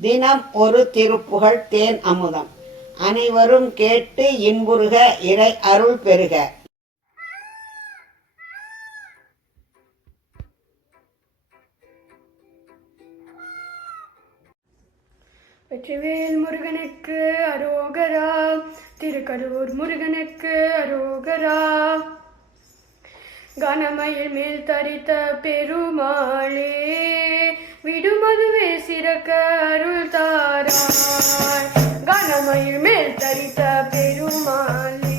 தினம் ஒரு திருப்புகழ் தேன் அமுதம். அனைவரும் கேட்டு இன்புறுக இறை அருள் பெறுக. வெற்றிவேல் முருகனுக்கு அரோகரா திருக்கடூர் முருகனுக்கு அரோகரா. கனமயில் மேல் தரித்த பெருமாளே சிறக்க அருள் தாராய். கனமயில் மேல் தரித்த பெருமாளே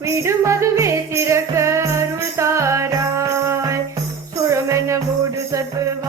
விடுமதுவே சிறக்க அருள் தாராய். சுழமென மூடு சர்வ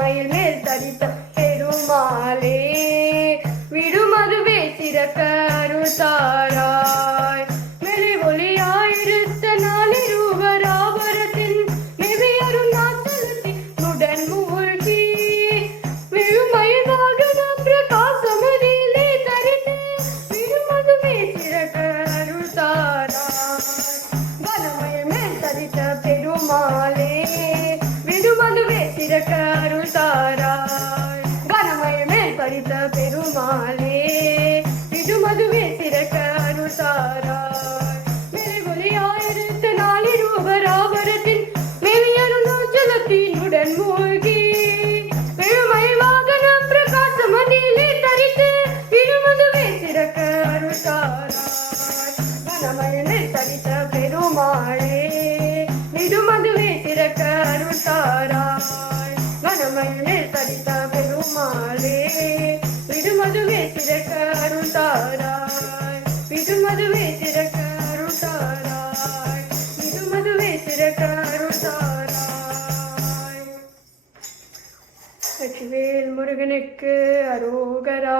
கனமயில் மேல் தரித்த பெருமாளே விடுமதுவே திறக்க അരുണാചലത്തിലേക്ക് അരോഗരാ